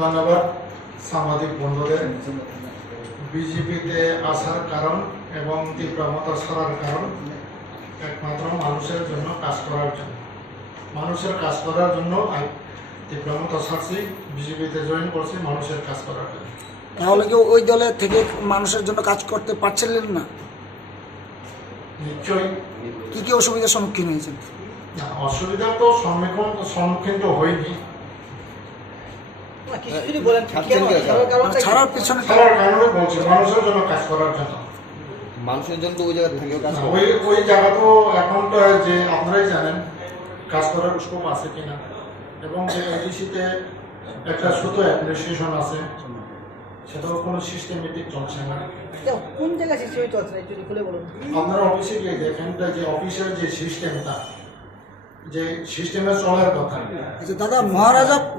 ধন্যবাদ সাংবাদিক বন্ধুদের। বিজেপিতে আসার কারণ এবং তীব্রমতা ছাড়ার কারণ একমাত্র মানুষের জন্য কাজ করার জন্য। মানুষের কাজ করার জন্য তীব্রমতা ছাড়ছি, বিজেপিতে জয়েন করছি মানুষের কাজ করার জন্য। তাহলে কি ওই দলের থেকে মানুষের জন্য কাজ করতে পারছিলেন না? নিশ্চয়ই। কি অসুবিধার সম্মুখীন হয়েছেন? না, অসুবিধা তো সম্মুখীন তো হয়নি। ছাড়ার পিছনে ছাড়ার কারণে বলছি মানুষের জন্য কাজ করার জন্য। মানুষের জন্য ওই জায়গা থেকেও কাজ করে। ওই জায়গা তো এখন তো যে আপনারাই জানেন কাজ করার স্কোপ আছে কিনা, এবং যে এডিসিতে একটা ছোট অ্যাডমিনিস্ট্রেশন আছে সেটাও কোনো সিস্টেমেটিক চলছে না। কোন জায়গায় সিস্টেমে চলছে না একটু খুলে বলুন। আপনারা অফিসে গিয়ে দেখেন যে অফিসের যে সিস্টেমটা, যে সিস্টেমে চলার কথা। আচ্ছা দাদা,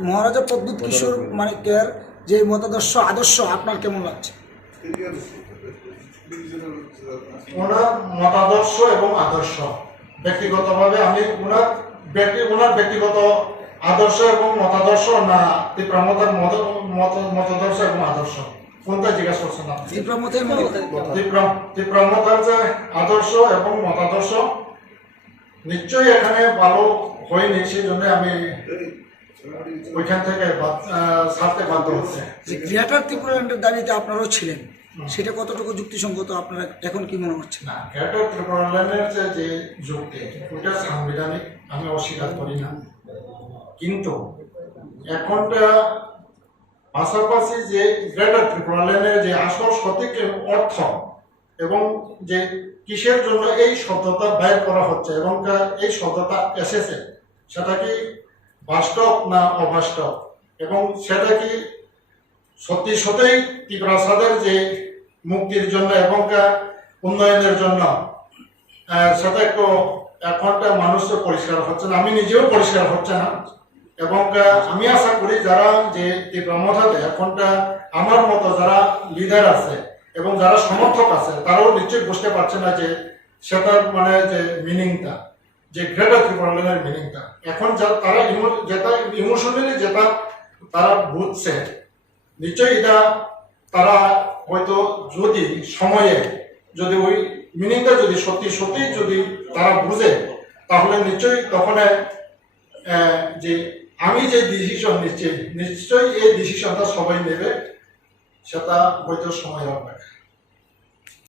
মহারাজা প্রদ্যুৎ কিশোর মানিকের যে মতাদর্শ আদর্শ আপনার কেমন লাগছে? ওনার মতাদর্শ এবং আদর্শ ব্যক্তিগতভাবে আমি ওনার ব্যক্তিগত আদর্শ এবং মতাদর্শ না তীব্রমতার মতাদর্শ এবং আদর্শ কোনটা জিজ্ঞাসা করছেন না? তীব্রমতার যে আদর্শ এবং মতাদর্শ নিশ্চয়ই এখানে ভালো হয়নি, সেই জন্য আমি ওইখান থেকে ছাড়তে বাধ্য হচ্ছে। যে গ্রেটার ত্রিপুরাল্যান্ডের দাবিতে আপনারাও ছিলেন, সেটা কতটুকু যুক্তিসঙ্গত আপনারা এখন কি মনে হচ্ছে? না, গ্রেটার ত্রিপুরাল্যান্ডের যে যুক্তি ওটা সাংবিধানিক, আমি অস্বীকার করি না, কিন্তু এখনটা পাশাপাশি যে গ্রেটার ত্রিপুরাল্যান্ডের যে আসল সঠিক অর্থ এবং যে কিসের জন্য এই শব্দটা বাইর করা হচ্ছে এবং এই শব্দটা এসেছে সেটা কি বাস্তব না অবাস্তব, এবং সেটা কি সত্যি সত্যিই ত্রিপুরাসাদের যে মুক্তির জন্য এবং উন্নয়নের জন্য, সেটা একটু এখনটা মানুষের পরিষ্কার হচ্ছে না, আমি নিজেও পরিষ্কার হচ্ছে না। এবং আমি আশা করি যারা যে তীব্রমতাতে এখনটা আমার মতো যারা লিডার আছে এবং যারা সমর্থক আছে তারাও নিশ্চয়ই বুঝতে পারছে না যে সেটার মানে যে মিনিংটা, যে গ্রেটার ত্রিপুরাল্যান্ডের মিনিংটা এখন তারা যেটা ইমোশনালি যেটা তারা বুঝছে, নিশ্চয়ই এটা তারা হয়তো যদি সময়ে যদি ওই মিনিংটা যদি সত্যি সত্যি যদি তারা বুঝে, তাহলে নিশ্চয়ই তখন যে আমি যে ডিসিশন নিচ্ছি নিশ্চয়ই এই ডিসিশনটা সবাই নেবে, সেটা হয়তো সময় লাগবে।